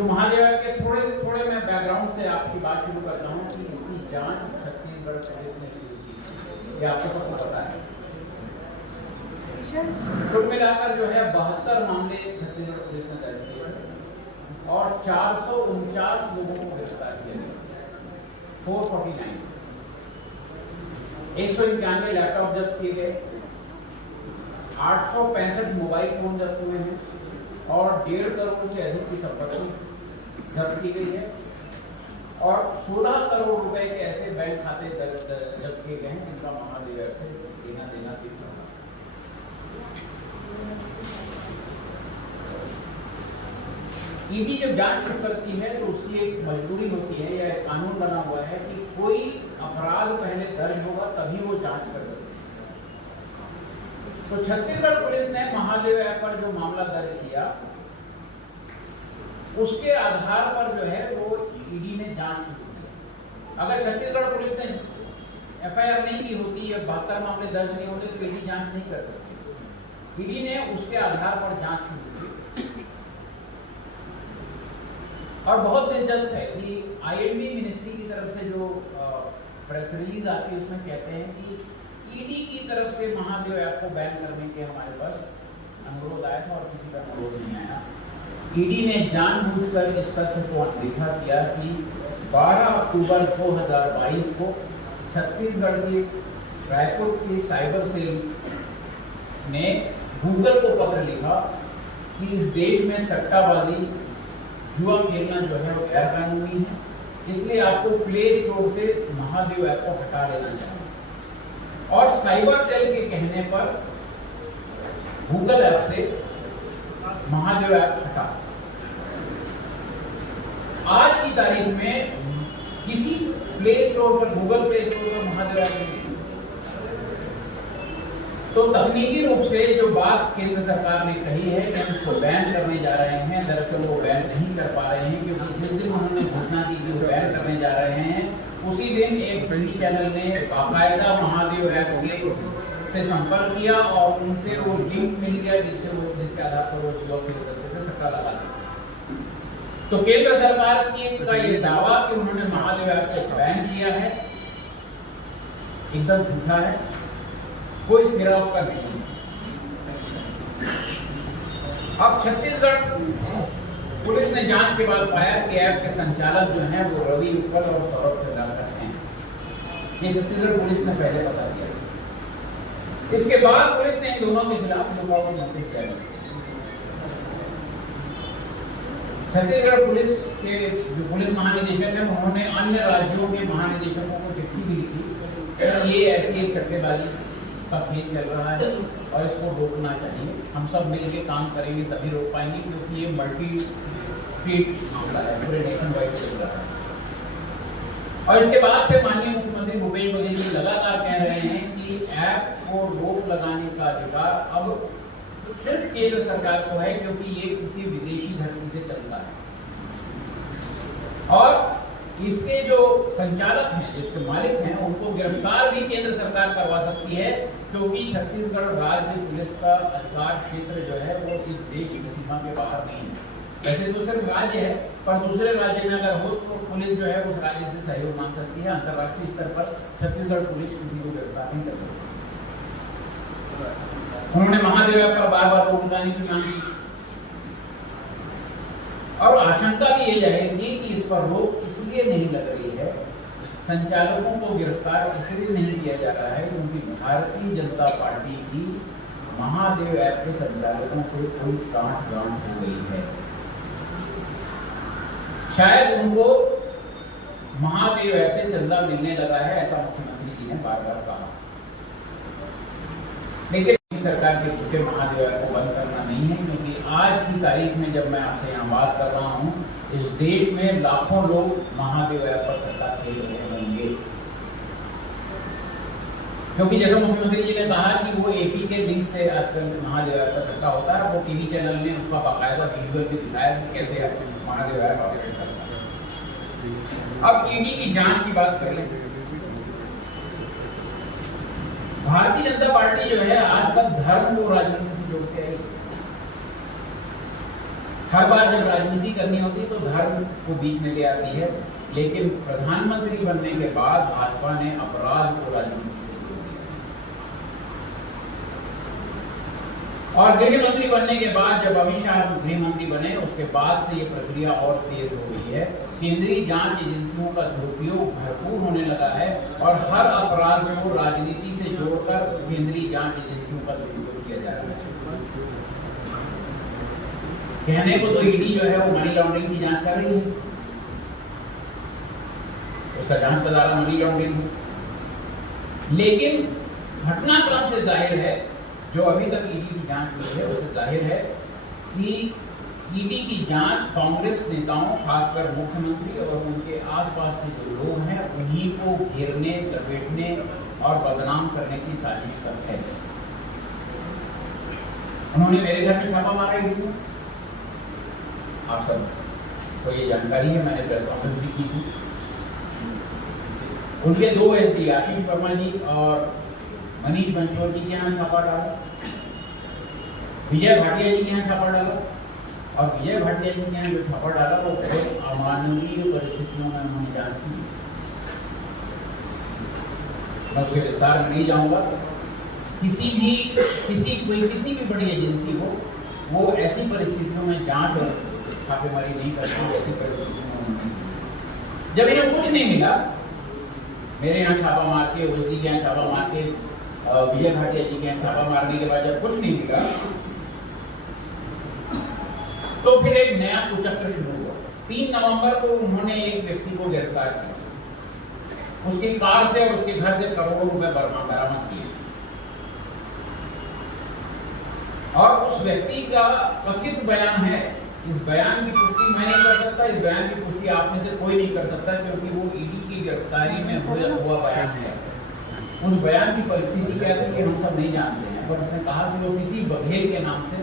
तो महादेव के थोड़े थोड़े मैं बैकग्राउंड से आपकी बात शुरू करता हूँ कि इसकी जांच छत्तीसगढ़ पुलिस ने शुरू की, ये आपको सबको पता है। कुल मिलाकर जो है 72 मामले छत्तीसगढ़ पुलिस ने दर्ज किए और 449 लोगों को गिरफ्तार किया गया, 449। 191 लैपटॉप जब्त किए गए, 865 मोबाइल फोन जब्त हुए हैं और 1.5 करोड़ से अधिक की संपत्ति जब्त की गई है और 16 करोड़ रुपए के ऐसे बैंक खाते जब्त किए गए हैं जिनका महादेव से लेना देना भी था। ईडी जब जांच शुरू करती है तो उसकी एक मजबूरी होती है या एक कानून बना हुआ है कि कोई अपराध पहले दर्ज होगा तभी वो जांच कर सकती है। तो छत्तीसगढ़ पुलिस ने महादेव ऐप पर जो मामला दर्ज किया उसके आधार पर जो है वो ईडी ने जांच शुरू की। अगर छत्तीसगढ़ पुलिस ने एफआईआर नहीं की होती या 72 मामले दर्ज नहीं होते तो ईडी जांच नहीं कर सकती। ईडी ने उसके आधार पर जांच शुरू की और बहुत दिलचस्प है कि आईएनबी मिनिस्ट्री की तरफ से जो प्रेस रिलीज आती है उसमें कहते हैं कि ईडी की तरफ से महादेव ऐप को बैन करने के हमारे पास अनुरोध आया था और किसी का अनुरोध नहीं आया। ईडी ने जानबूझकर इस तथ्य को अनदेखा किया कि 12 अक्टूबर 2022 को छत्तीसगढ़ के रायपुर के साइबर सेल ने गूगल को पत्र लिखा कि इस देश में सट्टाबाजी जुआ खेलना जो है वो गैर कानूनी है, इसलिए आपको प्ले स्टोर से महादेव ऐप को हटा लेना चाहिए। और साइबर सेल के कहने पर गूगल ऐप से महादेव ऐप हटा। आज की तारीख में किसी प्ले स्टोर पर, गूगल प्ले स्टोर पर महादेव ऐप नहीं। तो तकनीकी रूप से जो बात केंद्र सरकार ने कही है कि हम उसको बैन करने जा रहे हैं, दरअसल वो बैन नहीं कर पा रहे हैं क्योंकि जिस दिन उन्होंने घोषणा की कि वो बैन करने जा रहे हैं उसी दिन एक टीवी चैनल ने बाकायदा महादेव ऐप से संपर्क किया और उनसे वो लिंक मिल गया जिसके आधार पर वो जुआ खेल सकते थे, सट्टा लगा सकते। तो केंद्र सरकार का ये दावा कि उन्होंने महादेव ऐप को बैन किया है एकदम झूठा है, कोई सिरा उसका नहीं। अब छत्तीसगढ़ पुलिस ने जांच के बाद पाया कि ऐप के संचालक जो हैं वो रवि उत्पल और सौरभ चंद्राकर हैं। ये छत्तीसगढ़ पुलिस ने पहले पता किया। इसके बाद पुलिस ने इन दोनों के खिलाफ लुकआउट नोटिस जारी किया। छत्तीसगढ़ पुलिस के जो पुलिस महानिदेशक हैं उन्होंने अन्य राज्यों के महानिदेशकों को चिट्ठी भी लिखी। ये ऐसी एक सट्टेबाजी का खेल चल रहा है और इसको रोकना चाहिए। हम सब मिलकर काम करेंगे तभी रोक पाएंगे क्योंकि ये मल्टी स्टेट मामला है, पूरे नेशन वाइड चल रहा है। और इसके बाद से माननीय मुख्यमंत्री भूपेश बघेल जी लगातार कह रहे हैं कि ऐप को रोक लगाने का अधिकार अब सिर्फ केंद्र सरकार को है क्योंकि ये किसी विदेशी धरती से चलता है और इसके जो संचालक हैं, जिसके मालिक हैं, उनको गिरफ्तार भी केंद्र सरकार करवा सकती है क्योंकि छत्तीसगढ़ राज्य पुलिस का अधिकार क्षेत्र जो है वो इस देश की सीमा के बाहर नहीं है। वैसे तो सिर्फ राज्य है पर दूसरे राज्य में अगर हो तो पुलिस जो है उस राज्य से सहयोग मांग सकती है। अंतर्राष्ट्रीय स्तर पर छत्तीसगढ़ पुलिस किसी को गिरफ्तार नहीं कर सकती। उन्होंने महादेव ऐप पर बार बार रोक लगाने की मांग की और आशंका भी ये जाएगी कि इस पर रोक इसलिए नहीं लग रही है, संचालकों को गिरफ्तार इसलिए नहीं किया जा रहा है क्योंकि भारतीय जनता पार्टी की महादेव ऐप के संचालकों से कोई साठ-गांठ हो गई है। शायद उनको महादेव ऐप से चंदा मिलने लगा है, ऐसा मुख्यमंत्री जी ने बार बार कहा। लेकिन सरकार के पीछे महादेव ऐप को बंद करना नहीं है क्योंकि आज की तारीख में जब मैं आपसे यहाँ बात कर रहा हूँ इस देश में लाखों लोग महादेव ऐप पर सट्टा खेल रहे होंगे क्योंकि जैसे मुख्यमंत्री जी ने कहा कि वो एपी के लिंक से आजकल महादेव ऐप पर सट्टा होता है। वो टीवी चैनल ने उसका बाकायदा विजुअल भी दिखाया कि कैसे महादेव ऐप आगे चलता है। अब ईडी की जांच की बात कर लें। भारतीय जनता पार्टी जो है आज तक धर्म को राजनीति से जोड़ते आई। हर बार जब राजनीति करनी होती तो धर्म को बीच में ले आती है, लेकिन प्रधानमंत्री बनने के बाद भाजपा ने अपराध को राजनीति से जोड़ दिया। और गृह मंत्री बनने के बाद जब अमित शाह गृह मंत्री बने, उसके बाद से ये प्रक्रिया और तेज हो गई है। केंद्रीय जांच एजेंसियों का दुरुपयोग भरपूर होने लगा है और हर अपराध को राजनीति से जोड़कर केंद्रीय जांच एजेंसियों का दुरुपयोग किया जा रहा है। कहने को तो ईडी जो है वो मनी लॉन्ड्रिंग की जांच कर रही है, उसका जांच का दायरा मनी लॉन्ड्रिंग है, लेकिन घटनाक्रम से जाहिर है, जो अभी तक ईडी की जांच हुई है उससे जाहिर है कि ईडी की जांच कांग्रेस नेताओं, खासकर मुख्यमंत्री और उनके आसपास के जो लोग हैं, उन्हीं को घेरने, लपेटने और बदनाम करने की साजिश कर है। उन्होंने मेरे घर में छापा मारा ईडी में, आप सब तो ये जानकारी है, मैंने प्रेस कॉन्फ्रेंस भी की थी। उनके दो एसपी आशीष वर्मा जी और मनीष बंसोड़ जी के यहाँ छापा डाला, विजय भाटिया जी के यहाँ छापा डाला, और विजय भाटिया जी के यहाँ जो छापा डाला वो बहुत अमानवीय परिस्थितियों में उन्होंने जांच की। मैं उसके विस्तार में नहीं जाऊंगा। कितनी भी बड़ी एजेंसी हो, वो ऐसी परिस्थितियों में जांच और छापेमारी नहीं करती। ऐसी परिस्थितियों में जब इन्हें कुछ नहीं मिला, मेरे यहाँ छापा मार के, ओएसडी के यहाँ छापा मार के, विजय भाटिया जी के यहाँ छापा मारने के बाद जब कुछ नहीं मिला, तो फिर एक नया कुचक्र शुरू हुआ। 3 नवंबर को उन्होंने एक व्यक्ति को गिरफ्तार किया, उसकी कार से और उसके घर से करोड़ों रुपए बरामद किए, और उस व्यक्ति का कथित बयान है। इस बयान की पुष्टि मैं नहीं कर सकता, इस बयान की पुष्टि आप में से कोई नहीं कर सकता, क्योंकि वो ईडी की गिरफ्तारी में हुआ बयान है। उस बयान की परिस्थिति क्या थी कि हम सब नहीं जानते हैं, पर उसने कहा कि वो किसी बघेल के नाम से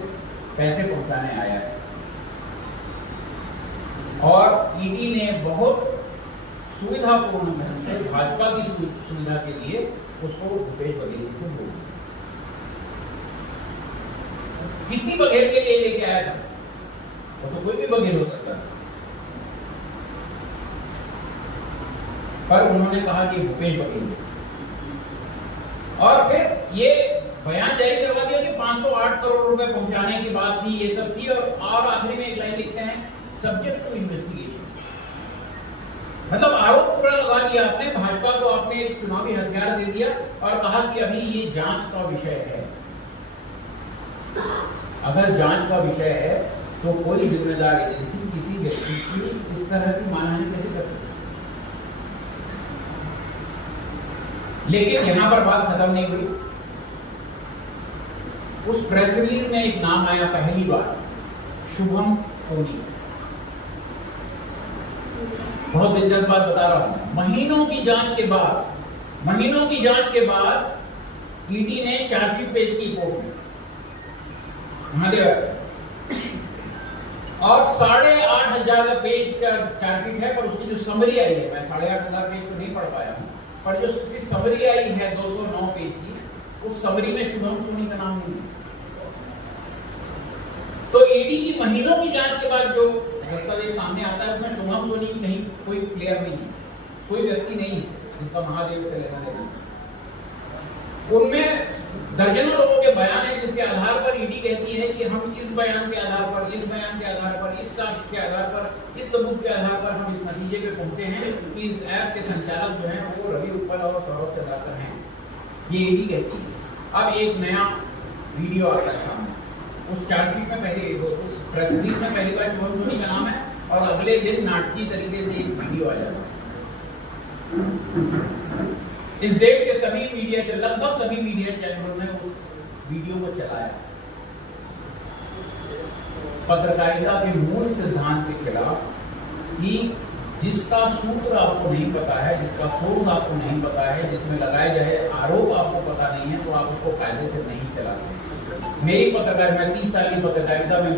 पैसे पहुंचाने आया है, और ईडी ने बहुत सुविधापूर्ण ढंग से भाजपा की सुविधा के लिए उसको भूपेश बघेल से जोड़ दिया। किसी बघेल के लिए लेके आया था, वो तो कोई भी बघेल हो सकता है, पर उन्होंने कहा कि भूपेश बघेल, और फिर ये बयान जारी करवा दिया कि 508 करोड़ रुपए पहुंचाने की बात थी, ये सब थी, और आखिरी में एक लाइन लिखते हैं, सब्जेक्ट टू इन्वेस्टिगेशन। मतलब आरोप पूरा लगा दिया आपने, भाजपा को आपने एक चुनावी हथियार दे दिया और कहा कि अभी ये जांच का विषय है। अगर जांच का विषय है तो कोई जिम्मेदार एजेंसी किसी व्यक्ति की इस तरह की मानहानि कैसे कर सकती है? लेकिन यहां पर बात खत्म नहीं हुई। उस प्रेस रिलीज में एक नाम आया पहली बार, शुभम सोनी। बहुत दिलचस्प बात बता रहा हूं। महीनों की जांच के बाद ईडी ने चार्जशीट पेश की कोर्ट में, और 8,500 पेज का चार्जशीट है, पर उसकी जो समरी आई है, मैं 8,500 पेज तो नहीं पढ़ पाया हूं, पर जो उसकी समरी आई है 209 पेज की, उस समरी में शुभम सोनी का नाम नहीं है। तो ईडी की महीनों की जांच के बाद जो दस्तावेज सामने आता है उसमें शुभम सोनी की कहीं कोई प्लेयर नहीं है, कोई व्यक्ति नहीं है जिसका महादेव से लेना देना। उनमें दर्जनों लोगों के बयान है, जिसके आधार पर ईडी कहती है कि हम इस बयान के आधार पर, इस बयान के आधार पर, इस साक्ष्य के आधार पर, इस सबूत के आधार पर हम इस नतीजे पे पहुंचे हैं कि इस ऐप के संचालक जो हैं वो रवि उत्पल और सौरभ चंद्राकर हैं। ये ईडी कहती है। अब एक नया वीडियो आता है सामने, उस चार्जशीट में उस प्रेस रिलीज में पहली बार शुभम सोनी का नाम है, और अगले दिन नाटकीय तरीके से एक वीडियो आ जाता है। इस देश के सभी मीडिया, लगभग सभी मीडिया चैनलों ने उस वीडियो को चलाया। पत्रकारिता के मूल सिद्धांत के खिलाफ कि जिसका सूत्र आपको नहीं पता है, जिसका सोर्स आपको नहीं पता है, जिसमें लगाए गए आरोप आपको पता नहीं है, तो आप उसको कायदे से नहीं चलाते। मेरी पत्रकारिता, मैं 30 साल की पत्रकारिता में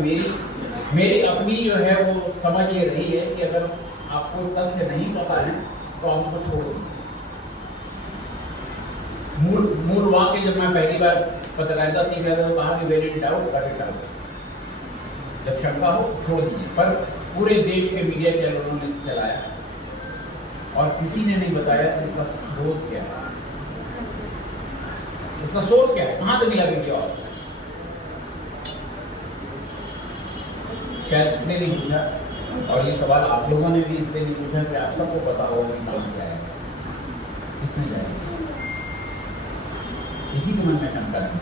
मेरी अपनी जो है वो समझ ये रही है कि अगर आपको तथ्य नहीं पता है तो आप उसको छोड़ दीजिए। मूल वाक्य जब मैं पहली बार पत्रकारिता सीख रहा था तो कहा कि very doubt cut it out. जब शंका हो छोड़ दीजिए, पर पूरे देश के मीडिया चैनलों ने चलाया और किसी ने नहीं बताया कि इसका स्रोत क्या है, इसका सोर्स क्या है, कहां से मिला वीडियो आपको। शायद इसने नहीं पूछा, और ये सवाल आप लोगों ने भी इसलिए नहीं पूछा कि आप सबको पता होगा कि कहां से आएगा, किसने जाएगा, किसी के मन में शंका नहीं।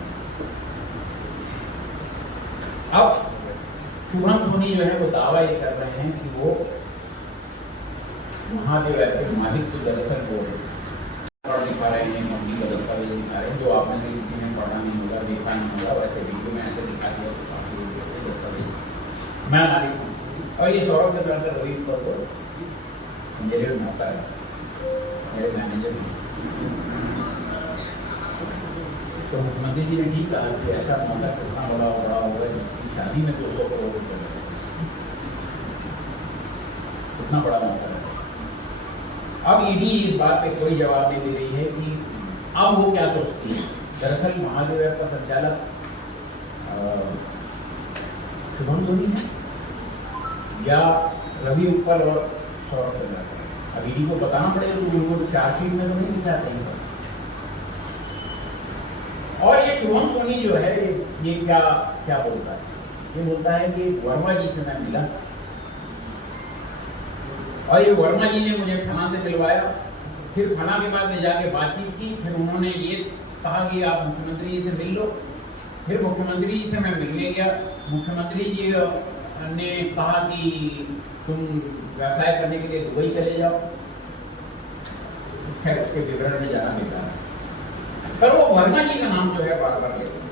अब शुभम सोनी जो है वो दावा ये कर रहे हैं कि वो महादेव ऐप के मालिक को दरअसल वो दिखा रहे हैं, कंपनी का दस्तावेज दिखा रहे हैं, जो आप में से किसी ने पढ़ा नहीं होगा, देखा नहीं होगा, वैसे वीडियो में ऐसे दिखा दिया तो काफी दस्तावेज मैं मालिक हूँ। और ये सौरभ के तरह रोहित पर तो मेरे मौका है, मेरे मैनेजर हैं। तो मुख्यमंत्री जी ने ठीक कहा कि ऐसा मौका कितना बड़ा होगा जिसकी शादी में 200 करोड़ रुपये कितना बड़ा मौका है। अब ईडी इस बात पे कोई जवाब नहीं दे रही है कि अब वो क्या सोचती है। दरअसल महादेव ऐप का संचालक शुभम सोनी है या रवि उत्पल और सौरभ चंद्रा है। अब ईडी को बताना पड़ेगा कि उनको चार्जशीट में तो नहीं दिखाते हैं। और ये शुभम सोनी जो है ये क्या क्या बोलता है, ये बोलता है कि वर्मा जी से मैं मिला और ये वर्मा जी ने मुझे फना से मिलवाया, फिर फना के बाद में जाके बातचीत की, फिर उन्होंने ये कहा कि आप मुख्यमंत्री जी से मिल लो। फिर मुख्यमंत्री जी से मैं मिलने गया, मुख्यमंत्री जी ने कहा कि तुम व्यवसाय करने के लिए दुबई चले जाओ। खैर उसके विवरण में जाना बेकार है, पर वो वर्मा जी का नाम जो है बार बार लेते हैं।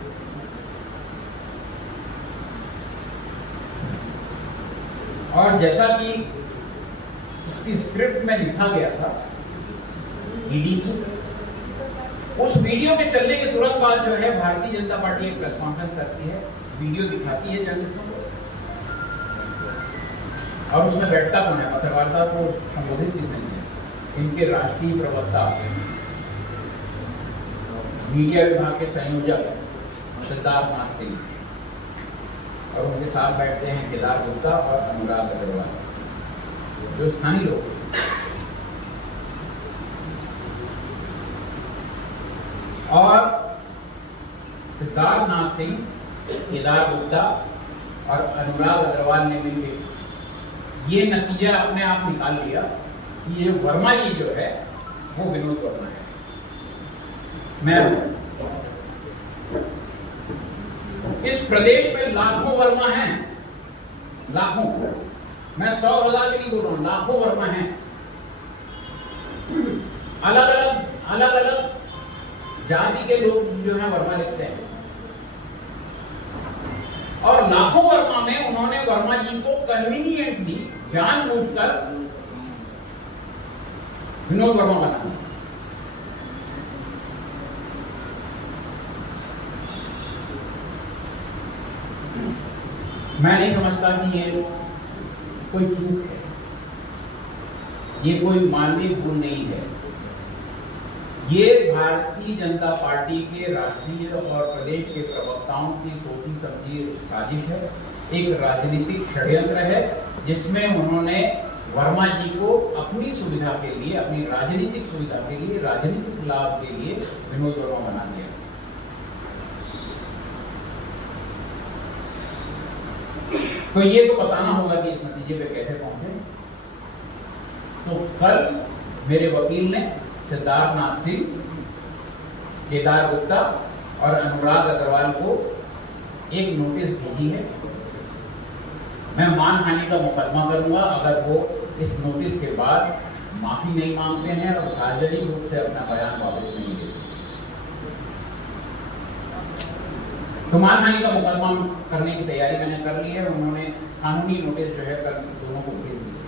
और जैसा कि इसकी स्क्रिप्ट में लिखा गया था ईडी की, उस वीडियो के चलने के तुरंत बाद जो है भारतीय जनता पार्टी एक प्रेस कॉन्फ्रेंस करती है, वीडियो दिखाती है जर्नलिस्टों को, और उसमें बैठता कौन है, पत्रकारिता को संबोधित किसने किया, इनके राष्ट्रीय प्रवक्ता मीडिया विभाग के संयोजक सिद्धार्थ नाथ सिंह, और उनके साथ बैठते हैं केदार गुप्ता और अनुराग अग्रवाल जो स्थानीय लोग। और सिद्धार्थ नाथ सिंह, केदार गुप्ता और अनुराग अग्रवाल ने मिलकर ये नतीजा अपने आप निकाल लिया कि ये वर्मा जी जो है वो विनोद वर्मा है। मैं इस प्रदेश में लाखों वर्मा हैं, लाखों, मैं 100,000 भी नहीं बोल रहा हूं, लाखों वर्मा हैं। अलग अलग जाति के लोग जो है वर्मा लिखते हैं, और लाखों वर्मा में उन्होंने वर्मा जी को कन्वीनियंटली जानबूझकर विनोद वर्मा बना दिया। मैं नहीं समझता कि ये कोई चूक है, ये कोई मानवीय भूल नहीं है। ये भारतीय जनता पार्टी के राष्ट्रीय और प्रदेश के प्रवक्ताओं की सोची समझी साजिश है, एक राजनीतिक षड्यंत्र है, जिसमें उन्होंने वर्मा जी को अपनी सुविधा के लिए, अपनी राजनीतिक सुविधा के लिए, राजनीतिक लाभ के लिए विनोद वर्मा बना दिया। तो ये तो बताना होगा कि इस नतीजे पे कैसे पहुंचे। तो कल मेरे वकील ने सिद्धार्थ नाथ सिंह, केदार गुप्ता और अनुराग अग्रवाल को एक नोटिस भेजी है। मैं मानहानि का मुकदमा करूंगा अगर वो इस नोटिस के बाद माफी नहीं मांगते हैं और सार्वजनिक रूप से अपना बयान वापस नहीं देते। तो मानहानि का मुकदमा करने की तैयारी मैंने कर ली है। उन्होंने कानूनी नोटिस जो है कल दोनों को भेज दिया।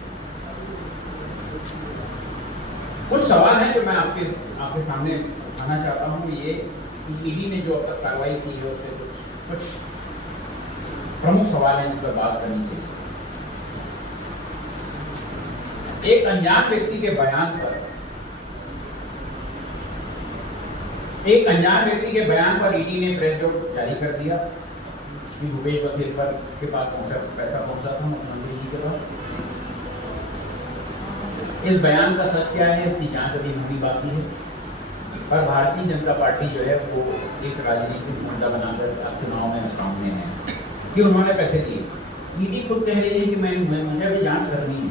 कुछ सवाल हैं जो मैं आपके सामने उठाना चाहता हूँ। ये ईडी ने जो अब तक कार्रवाई की है उससे कुछ प्रमुख सवाल हैं जिस पर बात करनी चाहिए। एक अनजान व्यक्ति के बयान पर ईडी ने प्रेस नोट जारी कर दिया। कि भूपेश बघेल पर के पास पैसा पहुंचा था मुख्यमंत्री जी के पास। इस बयान का सच क्या है, इसकी जांच अभी होनी बाकी है। और भारतीय जनता पार्टी जो है वो एक राजनीतिक मुद्दा बनाकर अब चुनाव में सामने है कि उन्होंने पैसे दिए। ईडी खुद कह रही है कि मुझे अभी जांच करनी है।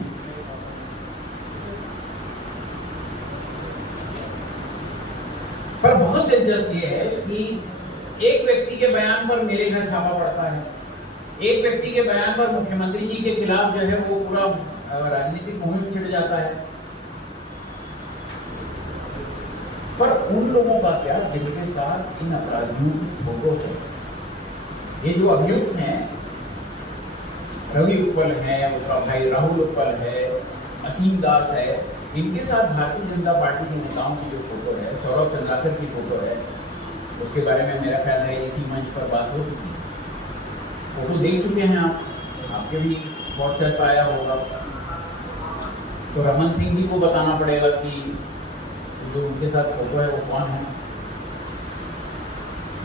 पर बहुत दिलचस्प ये है कि एक व्यक्ति के बयान पर मेरे घर छापा पड़ता है, एक व्यक्ति के बयान पर मुख्यमंत्री जी के खिलाफ जो है वो पूरा राजनीतिक मुहिम छिड़ जाता है। पर उन लोगों का क्या जिनके साथ इन अपराधियों की फोटो है? ये जो अभियुक्त हैं, रवि उत्पल है, उसका भाई राहुल उत्पल है, असीम दास है, इनके साथ भारतीय जनता पार्टी के नेताओं की जो फोटो है, सौरभ चंद्राकर की फोटो है, उसके बारे में मेरा ख्याल है इसी मंच पर बात हो चुकी है। फोटो देख चुके हैं आप, आपके भी व्हाट्सएप आया होगा। तो रमन सिंह जी को बताना पड़ेगा कि जो उनके साथ फोटो है वो कौन है।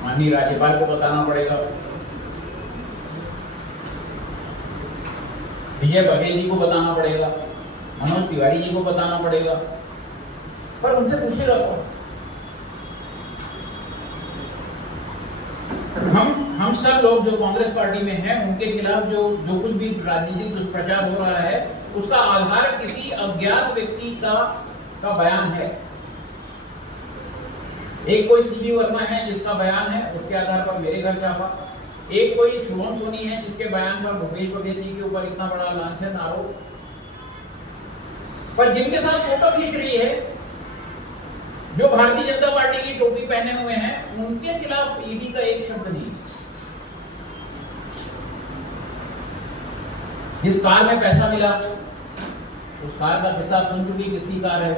माननीय राज्यपाल को बताना पड़ेगा, विजय बघेल जी को बताना पड़ेगा, मनोज तिवारी जी को बताना पड़ेगा। पर उनसे पूछेगा कौन? हम सब लोग जो कांग्रेस पार्टी में हैं, उनके खिलाफ जो कुछ भी राजनीतिक दुष्प्रचार हो रहा है, उसका आधार किसी अज्ञात व्यक्ति का बयान है। एक कोई सीबी वर्मा है जिसका बयान है, उसके आधार पर मेरे घर छापा। एक कोई शुभम सोनी है जिसके बयान पर भूपेश बघेल जी के ऊपर इतना बड़ा लांछन आरोप। पर जिनके साथ फोटो खींच रही है, जो भारतीय जनता पार्टी की टोपी पहने हुए हैं, उनके खिलाफ ईडी का एक शब्द नहीं। जिस कार में पैसा मिला, उस कार का किस्सा सुन चुकी, किसकी कार है?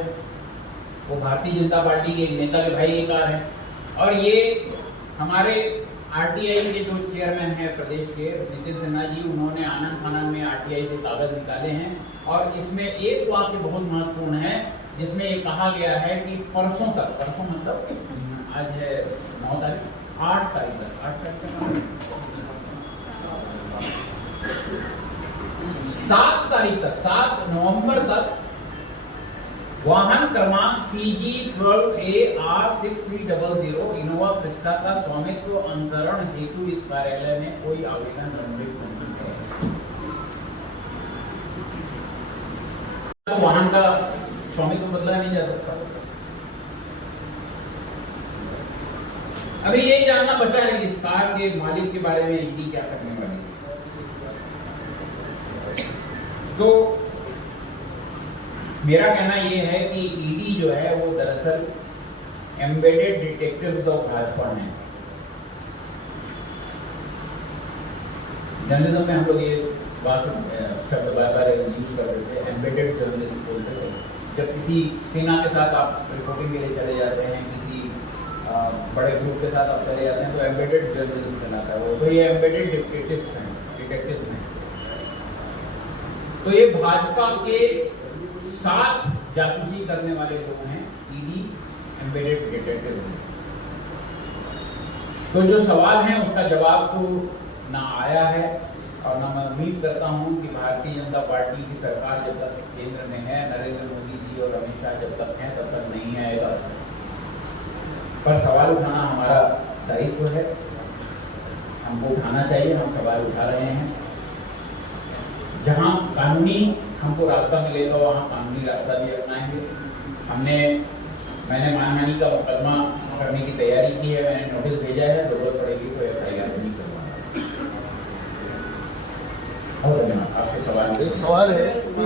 वो भारतीय जनता पार्टी के नेता के भाई की कार है। और ये हमारे आरटीआई के जो चेयरमैन है प्रदेश के, नितिन सिन्हा जी, उन्होंने आनंद फानंद में आरटीआई से कागज निकाले हैं। और इसमें एक वाक्य बहुत महत्वपूर्ण है, जिसमें ये कहा गया है कि परसों तक, परसों मतलब आज है 9 तारीख, 8 तारीख तक 7 तारीख तक, 7 नवंबर तक वाहन क्रमांक CG12AR6300 इनोवा क्रिस्टा का स्वामित्व अंतरण हेतु इस कार्यालय में कोई आवेदन लंबित नहीं है। तो वाहन का स्वामित्व बदला नहीं जा सकता। अभी यही जानना बचा है कि इस कार के मालिक के बारे में ईडी क्या करने वाली है। तो मेरा कहना यह है कि ईडी जो है वो दरअसल एम्बेडेड डिटेक्टिव्स ऑफ भाजपा हैं। जर्नलिज्म में हम लोग ये शब्द बार यूज कर रहे थे, एम्बेडेड जर्नलिज्म बोलते थे। जब किसी सेना के साथ आप रिपोर्टिंग के लिए चले जाते हैं, किसी बड़े ग्रुप के साथ आप चले जाते हैं, तो एम्बेडेड जर्नलिज्म कहलाता है वो। तो ये एम्बेडेड डिटेक्टिव्स हैं। तो ये भाजपा के साथ जासूसी करने वाले लोग हैं, ईडी एम्बेडेड डिटेक्टिव हैं। तो जो सवाल है उसका जवाब तो ना आया है, और ना मैं उम्मीद करता हूं कि भारतीय जनता पार्टी की सरकार जब तक केंद्र में है, नरेंद्र मोदी जी और अमित शाह जब तक हैं, तब तक नहीं आएगा। पर सवाल उठाना हमारा दायित्व है, हमको उठाना चाहिए, हम सवाल उठा रहे हैं। जहां कानूनी हमको रास्ता मिलेगा वहां कानूनी रास्ता भी अपनाएंगे। मैंने मानहानि का मुकदमा करने की तैयारी की है, मैंने नोटिस भेजा है, जरूरत पड़ेगी तो FIR भी करवाना। बहुत धन्यवाद। आपके सवाल? एक सवाल है कि